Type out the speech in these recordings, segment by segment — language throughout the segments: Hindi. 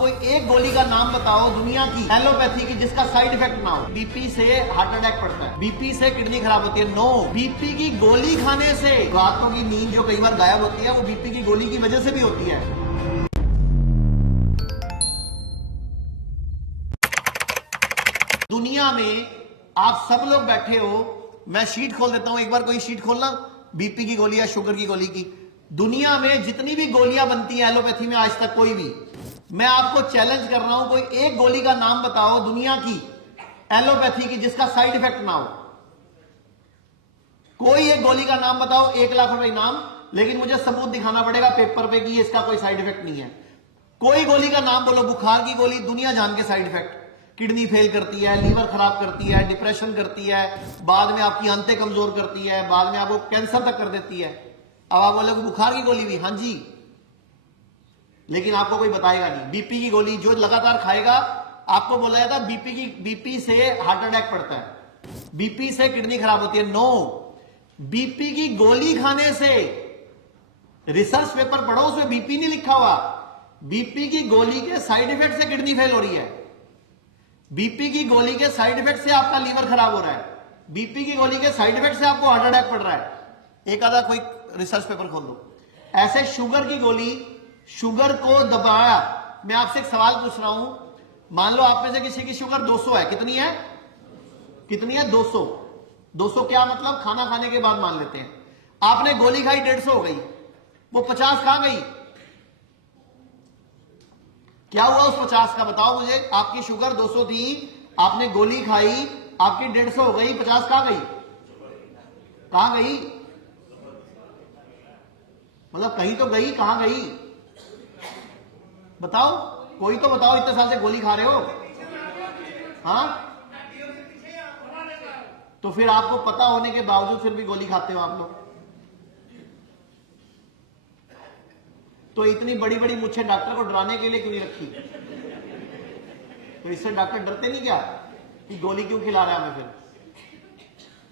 कोई एक गोली का नाम बताओ दुनिया की एलोपैथी की जिसका साइड इफेक्ट ना हो। बीपी से हार्ट अटैक पड़ता है, बीपी से किडनी खराब होती है। नो, बीपी की गोली खाने से रातों की नींद जो कई बार गायब होती है वो बीपी की गोली की वजह से भी होती है। दुनिया में आप सब लोग बैठे हो, मैं शीट खोल देता हूं, एक बार कोई शीट खोलना, बीपी की गोली या शुगर की गोली की। दुनिया में जितनी भी गोलियां बनती हैं एलोपैथी में आज तक कोई भी, मैं आपको चैलेंज कर रहा हूं, कोई एक गोली का नाम बताओ दुनिया की एलोपैथी की जिसका साइड इफेक्ट ना हो। कोई एक गोली का नाम बताओ, 1 लाख रुपए इनाम, लेकिन मुझे सबूत दिखाना पड़ेगा पेपर पे कि इसका कोई साइड इफेक्ट नहीं है। कोई गोली का नाम बोलो, बुखार की गोली दुनिया जान के साइड इफेक्ट, किडनी फेल करती है, लीवर खराब करती है, डिप्रेशन करती है, बाद में आपकी आंतें कमजोर करती है, बाद में आपको कैंसर तक कर देती है। अब आप बोलोगे बुखार की गोली भी, हाँ जी, लेकिन आपको कोई बताएगा नहीं। बीपी की गोली जो लगातार खाएगा, आपको बोला जाता है बीपी से हार्ट अटैक पड़ता है, बीपी से किडनी खराब होती है। नो, बीपी की गोली खाने से, रिसर्च पेपर पढ़ो उसमें बीपी नहीं लिखा हुआ, बीपी की गोली के साइड इफेक्ट से किडनी फेल हो रही है, बीपी की गोली के साइड इफेक्ट से आपका लीवर खराब हो रहा है, बीपी की गोली के साइड इफेक्ट से आपको हार्ट अटैक पड़ रहा है। एक आधा कोई रिसर्च पेपर खोल दो। ऐसे शुगर की गोली, शुगर को दबाया। मैं आपसे एक सवाल पूछ रहा हूं, मान लो आप में से किसी की शुगर 200 है, कितनी है, कितनी है, 200। 200 क्या मतलब, खाना खाने के बाद मान लेते हैं। आपने गोली खाई 150 हो गई, वो 50 कहां गई, क्या हुआ उस 50 का, बताओ मुझे। आपकी शुगर 200 थी, आपने गोली खाई, आपकी 150 हो गई, 50 कहां गई, कहां गई, मतलब कहीं तो गई, कहां गई, बताओ, कोई तो बताओ, इतने साल से गोली खा रहे हो, हाँ, तो फिर आपको पता होने के बावजूद फिर भी गोली खाते हो आप लोग। तो इतनी बड़ी बड़ी मुझे डॉक्टर को डराने के लिए क्यों नहीं रखी, तो इससे डॉक्टर डरते नहीं क्या कि गोली क्यों खिला रहा है हमें फिर।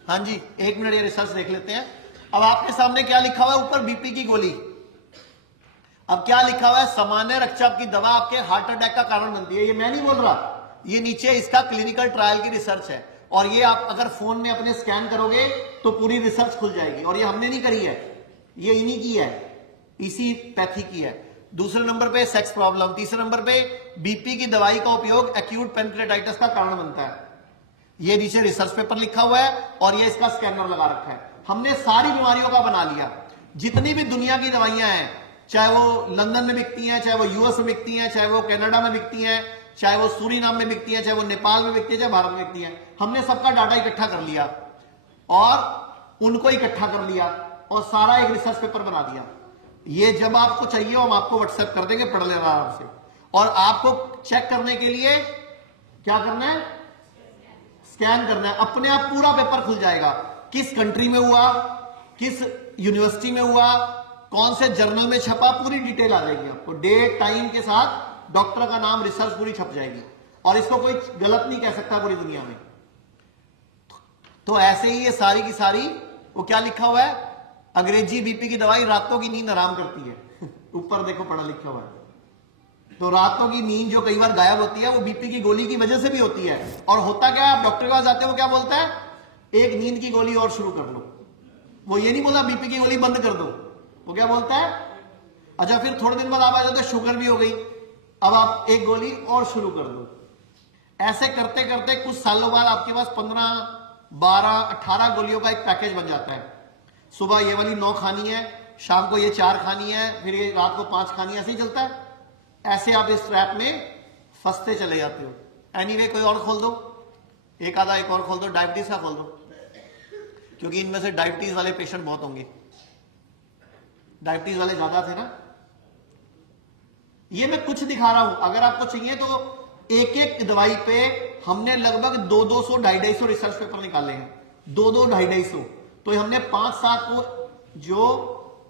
हाँ जी, 1 मिनट ये रिसर्च देख लेते हैं। अब आपके सामने क्या लिखा हुआ है ऊपर, बीपी की गोली। अब क्या लिखा हुआ है, सामान्य रक्तचाप की दवा आपके हार्ट अटैक का कारण बनती है। ये मैं नहीं बोल रहा, ये नीचे इसका क्लिनिकल ट्रायल की रिसर्च है, और ये आप अगर फोन में अपने स्कैन करोगे तो पूरी रिसर्च खुल जाएगी, और ये हमने नहीं करी है, ये इन्हीं की है, इसी पैथी की है। दूसरे नंबर पे सेक्स प्रॉब्लम, तीसरे नंबर पे बीपी की दवाई का उपयोग एक्यूट पेनक्रेटाइटिस का कारण बनता है। ये नीचे रिसर्च पेपर लिखा हुआ है और ये इसका स्कैनर लगा रखा है। हमने सारी बीमारियों का बना लिया, जितनी भी दुनिया की दवाइयां हैं, चाहे वो लंदन में बिकती हैं, चाहे वो यूएस में बिकती हैं, चाहे वो कनाडा में बिकती हैं, चाहे वो सूरीनाम में बिकती हैं, चाहे वो नेपाल में बिकती है, चाहे भारत में बिकती हैं, हमने सबका डाटा इकट्ठा कर लिया और उनको इकट्ठा कर लिया और सारा एक रिसर्च पेपर बना दिया। ये जब आपको चाहिए हम आपको व्हाट्सएप कर देंगे, पढ़ लेना आराम से। और आपको चेक करने के लिए क्या करना है, स्कैन करना है, अपने आप पूरा पेपर खुल जाएगा, किस कंट्री में हुआ, किस यूनिवर्सिटी में हुआ, कौन से जर्नल में छपा, पूरी डिटेल आ जाएगी आपको, डेट टाइम के साथ, डॉक्टर का नाम, रिसर्च पूरी छप जाएगी, और इसको कोई गलत नहीं कह सकता पूरी दुनिया में। तो ऐसे ही ये सारी की सारी, वो क्या लिखा हुआ है, अंग्रेजी बीपी की दवाई रातों की नींद आराम करती है ऊपर देखो पढ़ा लिखा हुआ है। तो रातों की नींद जो कई बार गायब होती है वो बीपी की गोली की वजह से भी होती है। और होता क्या है, आप डॉक्टर के पास जाते हो, वो क्या बोलता है, एक नींद की गोली और शुरू कर लो। वो ये नहीं बोला बीपी की गोली बंद कर दो, वो क्या बोलता है, अच्छा फिर थोड़े दिन बाद आप आ जाते हो, शुगर भी हो गई, अब आप एक गोली और शुरू कर दो। ऐसे करते करते कुछ सालों बाद आपके पास 15, 12, 18 गोलियों का एक पैकेज बन जाता है। सुबह ये वाली 9 खानी है, शाम को ये 4 खानी है, फिर ये रात को 5 खानी है, ऐसे ही चलता है। ऐसे आप इस ट्रैप में फंसते चले जाते हो। एनीवे कोई और खोल दो, एक आधा एक और खोल दो, डायबिटीज का खोल दो, क्योंकि इनमें से डायबिटीज वाले पेशेंट बहुत होंगे, डायबिटीज वाले ज्यादा थे ना। ये मैं कुछ दिखा रहा हूं, अगर आपको चाहिए तो एक एक दवाई पे हमने लगभग 200-200, 250 रिसर्च पेपर निकाले हैं, 200, 250। तो हमने 5-7 को जो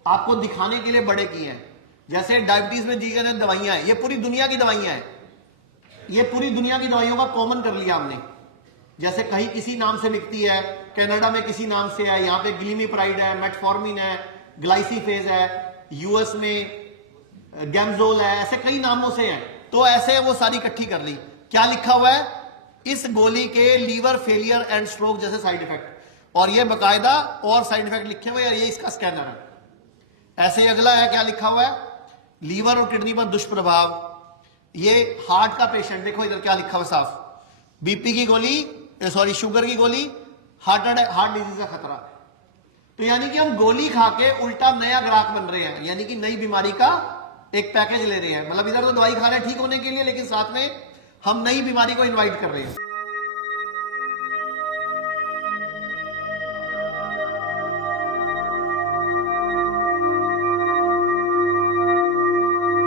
आपको दिखाने के लिए बड़े किए हैं। जैसे डायबिटीज में दी गई दवाइयां हैं, ये पूरी दुनिया की दवाइयां हैं, ये पूरी दुनिया की दवाइयों का कॉमन कर लिया हमने। जैसे कहीं किसी नाम से लिखती है, कनाडा में किसी नाम से है, यहाँ पे ग्लिमिप्राइड है, मेटफॉर्मिन है, ग्लाइसीफेज है, यूएस में गैमजोल है, ऐसे कई नामों से है। तो ऐसे वो सारी इकट्ठी कर ली। क्या लिखा हुआ है? इस गोली के लीवर फेलियर एंड स्ट्रोक जैसे साइड इफेक्ट, और ये बकायदा और साइड इफेक्ट लिखे हुए हैं, ये इसका स्कैनर है। ऐसे अगला है, क्या लिखा हुआ है? लीवर और किडनी पर दुष्प्रभाव। ये हार्ट का पेशेंट, देखो इधर क्या लिखा हुआ साफ, बीपी की गोली, सॉरी शुगर की गोली, हार्ट डिजीज का खतरा। तो यानी कि हम गोली खा के उल्टा नया ग्राहक बन रहे हैं, यानी कि नई बीमारी का एक पैकेज ले रहे हैं। मतलब इधर तो दवाई खा रहे हैं ठीक होने के लिए, लेकिन साथ में हम नई बीमारी को इनवाइट कर रहे हैं।